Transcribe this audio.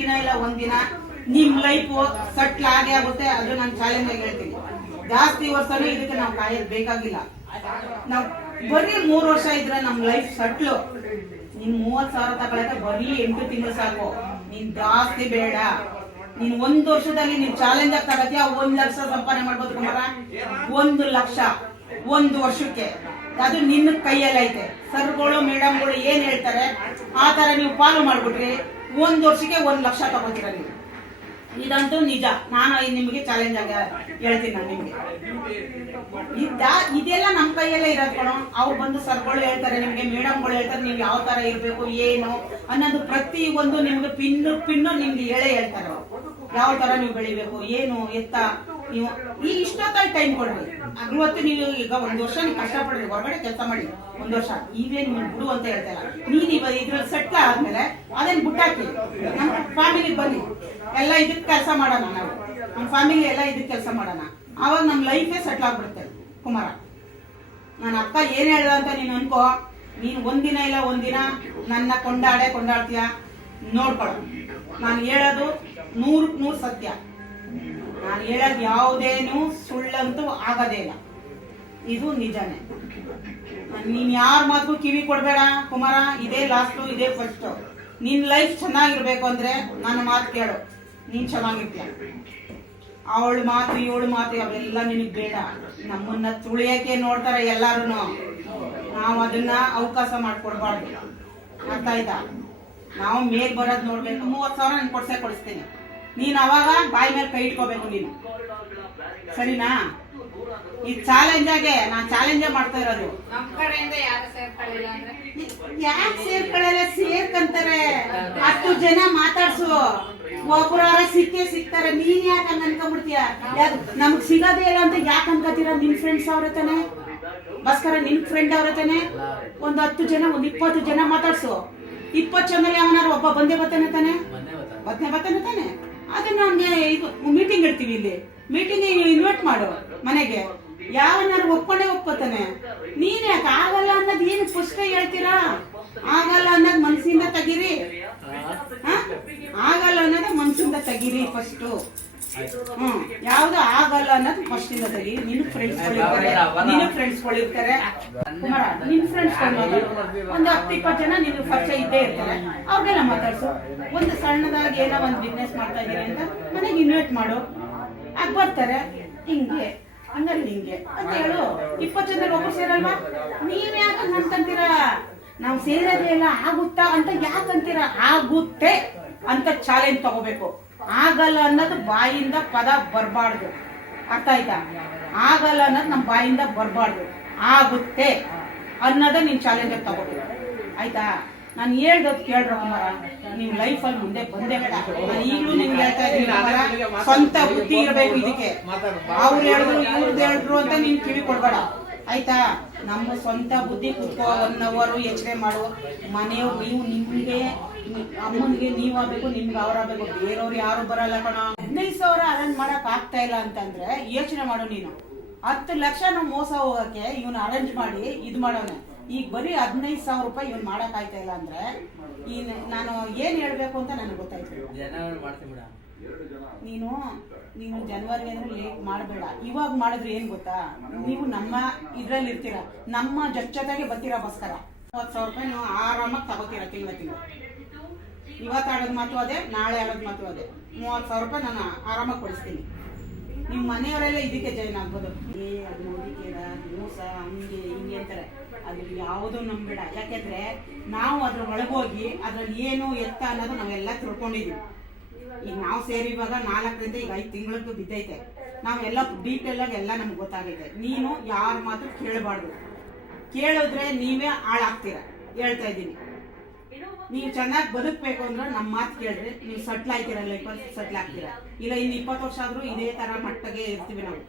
ಒಂದಿನ ಇಲ್ಲ ಒಂದಿನ ನಿಮ್ ಲೈಫ್ ಸೆಟ್ಲ್ ಆಗೇ ಆಗುತ್ತೆ. ಅದು ನಾನು ಚಾಲೆಂಜ್ ಆಗಿ ಹೇಳ್ತೀನಿ. ಜಾಸ್ತಿ ವರ್ಷನೂ ಇದಕ್ಕೆ ನಾವು ಕಾಯೋದು ಬೇಕಾಗಿಲ್ಲ. ನಾವು ಬರೀ 3 ವರ್ಷ ಇದ್ರೆ ನಮ್ ಲೈಫ್ ಸೆಟ್ಲು. ನೀನ್ 30,000 ತಗೊಳಕ್ಕೆ ಬರೀ 8 ತಿಂಗಳು ಸಾಕು. ನೀನ್ ಜಾಸ್ತಿ ಬೇಡ. ನೀನ್ 1 ವರ್ಷದಲ್ಲಿ ನೀನ್ ಚಾಲೆಂಜ್ ಆಗಿ ತಗತ್ತೀಯ, 1 ಲಕ್ಷ ಸಂಪಾದನೆ ಮಾಡ್ಬೋದು ಕುಮಾರ. 1 ಲಕ್ಷ 1 ವರ್ಷಕ್ಕೆ. ಅದು ನಿನ್ನ ಕೈಯಲ್ಲೈತೆ. ಸರ್ಗಳು ಮೇಡಮ್ಗಳು ಏನ್ ಹೇಳ್ತಾರೆ ಆ ತರ ನೀವು ಫಾಲೋ ಮಾಡ್ಬಿಟ್ರಿ 1 ವರ್ಷಕ್ಕೆ 1 ಲಕ್ಷ ತಗೋತೀರ ನೀವು. ಇದಂತೂ ನಿಜ. ನಾನು ನಿಮಗೆ ಚಾಲೆಂಜ್ ಆಗಿ ಹೇಳ್ತೀನಿ. ನಾನು ನಿಮ್ಗೆ ಇದೆಲ್ಲ ನಮ್ ಕೈಯಲ್ಲೇ ಇರೋದ್ ಕಣೋ. ಅವ್ರು ಬಂದು ಸರ್ಗಳು ಹೇಳ್ತಾರೆ ನಿಮ್ಗೆ, ಮೇಡಮ್ಗಳು ಹೇಳ್ತಾರೆ ನೀವು ಯಾವ ತರ ಇರ್ಬೇಕು ಏನು ಅನ್ನೋದು ಪ್ರತಿ ಒಂದು ನಿಮ್ಗೆ ಪಿನ್ನು ನಿಮ್ಗೆ ಹೇಳ್ತಾರೆ. ಯಾವ ತರ ನೀವು ಬೆಳಿಬೇಕು ಏನು ಎತ್ತ ನೀವು ಈ ಇಷ್ಟೊತ್ತಲ್ಲಿ ಟೈಮ್ ಕೊಡ್ರಿ. ಇವತ್ತು ನೀವು ಈಗ 1 ವರ್ಷ ನೀವು ಕಷ್ಟಪಡ್ರಿ, ಹೊರಗಡೆ ಕೆಲಸ ಮಾಡಿ 1 ವರ್ಷ ಇವೇನ್ ನೀವು ಬಿಡು ಅಂತ ಹೇಳ್ತಾರ. ನೀನ್ ಇದ್ರಲ್ಲಿ ಸೆಟ್ಲ್ ಆದ್ಮೇಲೆ ಅದೇನ್ ಬಿಟ್ಟಾಕಿ ನಮ್ಮ ಫ್ಯಾಮಿಲಿ ಬನ್ನಿ, ಎಲ್ಲ ಇದಕ್ ಕೆಲಸ ಮಾಡೋಣ. ನಾವು ನಮ್ಮ ಫ್ಯಾಮಿಲಿ ಎಲ್ಲ ಇದಕ್ ಕೆಲಸ ಮಾಡೋಣ. ಅವಾಗ ನಮ್ ಲೈಫೇ ಸೆಟ್ಲ್ ಆಗ್ಬಿಡುತ್ತೆ ಕುಮಾರ. ನನ್ನ ಅಕ್ಕ ಏನ್ ಹೇಳ್ದ ಅಂತ ನೀನ್ ಅನ್ಕೋ. ನೀನ್ ಒಂದಿನ ಇಲ್ಲ ಒಂದಿನ ನನ್ನ ಕೊಂಡಾಡ್ತೀಯ ನೋಡ್ಕೊಳ. ನಾನು ಹೇಳೋದು 100% ಸತ್ಯ. ನಾನು ಹೇಳೋದು ಯಾವುದೇನು ಸುಳ್ಳಂತೂ ಆಗೋದೇ ಇಲ್ಲ. ಇದು ನಿಜಾನೇ. ನೀನ್ ಯಾರ ಮಾತು ಕಿವಿ ಕೊಡ್ಬೇಡ ಕುಮಾರ. ಇದೇ ಲಾಸ್ಟು, ಇದೇ ಫಸ್ಟ್. ನಿನ್ ಲೈಫ್ ಚೆನ್ನಾಗಿರ್ಬೇಕು ಅಂದ್ರೆ ನನ್ನ ಮಾತು ಕೇಳು, ನೀನ್ ಚೆನ್ನಾಗಿರ್ತೀಯ. ಅವಳ ಮಾತು ಇವಳ ಮಾತು ಅವೆಲ್ಲ ನಿನಗ್ ಬೇಡ. ನಮ್ಮನ್ನ ತುಳಿಯಕ್ಕೆ ನೋಡ್ತಾರೆ ಎಲ್ಲಾರು. ನಾವು ಅದನ್ನ ಅವಕಾಶ ಮಾಡ್ಕೊಡ್ಬಾರ್ದು. ಅರ್ಥ ಆಯ್ತಾ? ನಾವು ಮೇಲ್ ಬರೋದ್ ನೋಡ್ಬೇಕು. 30,000 ನಾನು ಕೊಡಿಸ್ತೀನಿ. ನೀನ್ ಅವಾಗ ಬಾಯಿ ಮೇಲೆ ಕೈ ಇಟ್ಕೋಬೇಕು ನೀನು, ಸರಿನಾ? ಈ ಚಾಲೆಂಜ್ ಆಗೆ ನಾನು ಚಾಲೆಂಜೇ ಮಾಡ್ತಾ ಇರೋದು. ನಮ್ ಕಡೆಯಿಂದ ಯಾರು ಸೇರ್ಕೊಳ್ಳಿಲ್ಲ ಅಂದ್ರೆ ಯಾಕೆ ಸೇರ್ಕೊಳ್ಳಲ್ಲ? ಸೇರ್ಕಂತಾರೆ. 10 ಜನ ಮಾತಾಡ್ಸು, ಒಬ್ಬರಾರ ಸಿಗ್ತಾರೆ. ನೀನ್ ಯಾಕೆ ಹಂಗ ಅನ್ಕೊಂಡ್ಬಿಡ್ತೀಯ? ನಮ್ಗ್ ಸಿಗೋದೇ ಇಲ್ಲ ಅಂತ ಯಾಕೆ ಅನ್ಕೋತೀರ? ನಿಮ್ ಫ್ರೆಂಡ್ಸ್ ಅವ್ರ ತಾನೆ ಬಸ್ಕರ, ನಿನ್ ಫ್ರೆಂಡ್ ಅವ್ರ ತಾನೆ. 10 ಜನ 20 ಜನ ಮಾತಾಡ್ಸು. 20 ಜನದಲ್ಲಿ ಅವನಾರು ಒಬ್ಬ ಬಂದೇ ಬರ್ತಾನೆ ತಾನೆ ತಾನೆ. ಅದನ್ನ ಅವ್ನಿಗೆ ಇದು ಮೀಟಿಂಗ್ ಇಡ್ತೀವಿ. ಇಲ್ಲಿ ಮೀಟಿಂಗ್ ಇನ್ವೈಟ್ ಮಾಡು ಮನೆಗೆ. ಯಾವನಾರು ಒಪ್ಕೋತಾನೆ. ನೀನ್ ಯಾಕೆ ಆಗಲ್ಲ ಅನ್ನೋದು ಏನು ಫಸ್ಟ್ ಹೇಳ್ತೀರಾ? ಆಗಲ್ಲ ಅನ್ನೋದು ಮನ್ಸಿಂದ ತೆಗೀರಿ. ಆಗಲ್ಲ ಅನ್ನೋದು ಮನ್ಸಿಂದ ತೆಗೀರಿ ಫಸ್ಟ್. ಯಾವ್ದು ಆಗಲ್ಲ ಅನ್ನೋದು ಫಸ್ಟ್ ಇಂದ ತೆಗಿ. ನಿನ್ ಫ್ರೆಂಡ್ಸ್ಗಳಿರ್ತಾರೆ ಕುಮಾರ. ನಿನ್ ಫ್ರೆಂಡ್ಸ್ ಒಂದು 10-20 ಜನ ನಿನ್ ಪರಿಚಯ ಇದ್ದೇ ಇರ್ತಾರೆ. ಅವ್ರಿಗೆಲ್ಲ ಮಾತಾಡ್ಸು. ಒಂದು ಸಣ್ಣದಾಗಿ ಏನೋ ಒಂದು ಬಿಸ್ನೆಸ್ ಮಾಡ್ತಾ ಇದೀನಿ ಅಂತ ಮನೆಗೆ ಇನ್ವೈಟ್ ಮಾಡು. ಆಗ ಬರ್ತಾರೆ. ಹಿಂಗೆ ಹಂಗಲ್ಲಿ ಹಿಂಗೆ ಅಂತ ಹೇಳು. 20 ಜನದಲ್ಲಿ ಒಬ್ಬರು ಸೇರಲ್ವಾ? ನೀವ್ ಯಾಕೆ ಅನ್ಕೊಂತೀರಾ ನಾವು ಸೇರೋದೇ ಇಲ್ಲ ಆಗುತ್ತಾ ಅಂತ? ಯಾಕಂತೀರಾ? ಆಗುತ್ತೆ ಅಂತ ಚಾಲೆಂಜ್ ತಗೋಬೇಕು. ಆಗಲ್ಲ ಅನ್ನೋದು ಬಾಯಿಂದ ಪದ ಬರಬಾರ್ದು. ಅರ್ಥ ಆಯ್ತಾ? ಆಗಲ್ಲ ಅನ್ನೋದು ನಮ್ಮ ಬಾಯಿಂದ ಬರಬಾರ್ದು. ಆಗುತ್ತೆ ಅನ್ನೋದ ನೀನ್ ಚಾಲೆಂಜ್ ತಗೋಬೇಕು. ಆಯ್ತಾ? ನಾನು ಹೇಳ್ದದ್ ಕೇಳ್ರ ಕುಮಾರ. ನೀವು ಲೈಫಲ್ಲಿ ಮುಂದೆ ಬಂದೇ ಬೇಡ. ನಾನು ಈಗಲೂ ನಿಮ್ಗೆ ಹೇಳ್ತಾ ಇದ್ದೀನಿ, ಸ್ವಂತ ಬುದ್ಧಿ ಇರಬೇಕು ಇದಕ್ಕೆ. ಅವ್ರು ಹೇಳಿದ್ರು ಇವ್ರದ್ದು ಹೇಳಿದ್ರು ಅಂತ ನೀನ್ ಕಿವಿ ಕೊಡ್ಬೇಡ. ಆಯ್ತಾ? ನಮ್ಮ ಸ್ವಂತ ಬುದ್ಧಿ ಕುತ್ಕೋ. 1 ಅವರ್ ಯೋಚನೆ ಮಾಡು. ಮನೆಯವ್ರು ನೀವು ನಿಮ್ಗೆ ಅಮ್ಮನಿಗೆ ನೀವ್ ಆಗ್ಬೇಕು, ನಿಮ್ಗೆ ಅವ್ರಾಗಬೇಕು. ಬೇರೆಯವ್ರು ಯಾರು ಬರಲ್ಲ ಕಣೋ. 15,000 ಅರೇಂಜ್ ಮಾಡಕ್ ಆಗ್ತಾ ಇಲ್ಲ ಅಂತಂದ್ರೆ ಯೋಚನೆ ಮಾಡು ನೀನು. 10 ಲಕ್ಷ ಮೋಸ ಹೋಗಕ್ಕೆ ಇವನು ಅರೇಂಜ್ ಮಾಡಿ ಇದು ಮಾಡೋನೆ. ಈಗ ಬರೀ 15,000 ರೂಪಾಯಿ ಇವನ್ ಮಾಡಕ್ ಆಯ್ತಾ ಇಲ್ಲ ಅಂದ್ರೆ ನಾನು ಏನ್ ಹೇಳ್ಬೇಕು ಅಂತ ನನಗೆ ಗೊತ್ತಾಯ್ತು. ನೀನು ಜನವರಿ ಅಂದ್ರೆ ಲೇಟ್ ಮಾಡಬೇಡ. ಇವಾಗ ಮಾಡಿದ್ರೆ ಏನ್ ಗೊತ್ತಾ? ನೀವು ನಮ್ಮ ಇದ್ರಲ್ಲಿ ಇರ್ತೀರ, ನಮ್ಮ ಜೊತೆಗೆ ಬರ್ತೀರಾ ಬಸ್ಕರ. 30,000 ರೂಪಾಯಿ ನೀವು ಆರಾಮಾಗಿ ತಗೋತೀರಾ ತಿಂಗಳು. ಇವತ್ತು ಆಡೋದು ಮಾತು ಅದೇ, ನಾಳೆ ಆಡೋದು ಮಾತು ಅದೇ. 30,000 ರೂಪಾಯಿ ನಾನು ಆರಾಮಾಗಿ ಕೊಡಿಸ್ತೀನಿ. ನಿಮ್ಮ ಮನೆಯವರೆಲ್ಲ ಇದಕ್ಕೆ ಜಾಯಿನ್ ಆಗ್ಬೋದು. ಅದು ನೋಡಿಕೇರ ಮೋಸ ಹಂಗೆ ಹಿಂಗೆ ಅಂತಾರೆ. ಅದು ಯಾವುದೂ ನಂಬೇಡ. ಯಾಕೆಂದ್ರೆ ನಾವು ಅದ್ರ ಒಳಗೋಗಿ ಅದ್ರಲ್ಲಿ ಏನು ಎತ್ತ ಅನ್ನೋದು ನಾವೆಲ್ಲ ತಿಳ್ಕೊಂಡಿದೀವಿ. ಈಗ ನಾವು ಸೇರಿ ಇವಾಗ 4ರಿಂದ ಈಗ 5 ತಿಂಗಳದ್ದು ಬಿದ್ದೈತೆ. ನಾವೆಲ್ಲ ಡೀಟೇಲ್ ಆಗಿ ಎಲ್ಲ ನಮ್ಗೆ ಗೊತ್ತಾಗೈತೆ. ನೀನು ಯಾರ ಮಾತು ಕೇಳಬಾರ್ದು. ಕೇಳಿದ್ರೆ ನೀವೇ ಹಾಳಾಗ್ತೀರ. ಹೇಳ್ತಾ ಇದ್ದೀನಿ. ನೀವು ಚೆನ್ನಾಗಿ ಬದುಕಬೇಕು ಅಂದ್ರೆ ನಮ್ಮ ಮಾತು ಕೇಳ್ರಿ. ನೀವು ಸೆಟ್ಲ್ ಆಯ್ತೀರ, ಲೈಫಲ್ಲಿ ಸೆಟ್ಲ್ ಆಗ್ತೀರಾ. ಇಲ್ಲ ಇನ್ನು 20 ವರ್ಷ ಆದ್ರೂ ಇದೇ ತರ ಮಟ್ಟಿಗೆ ಇರ್ತೀವಿ ನಾವು.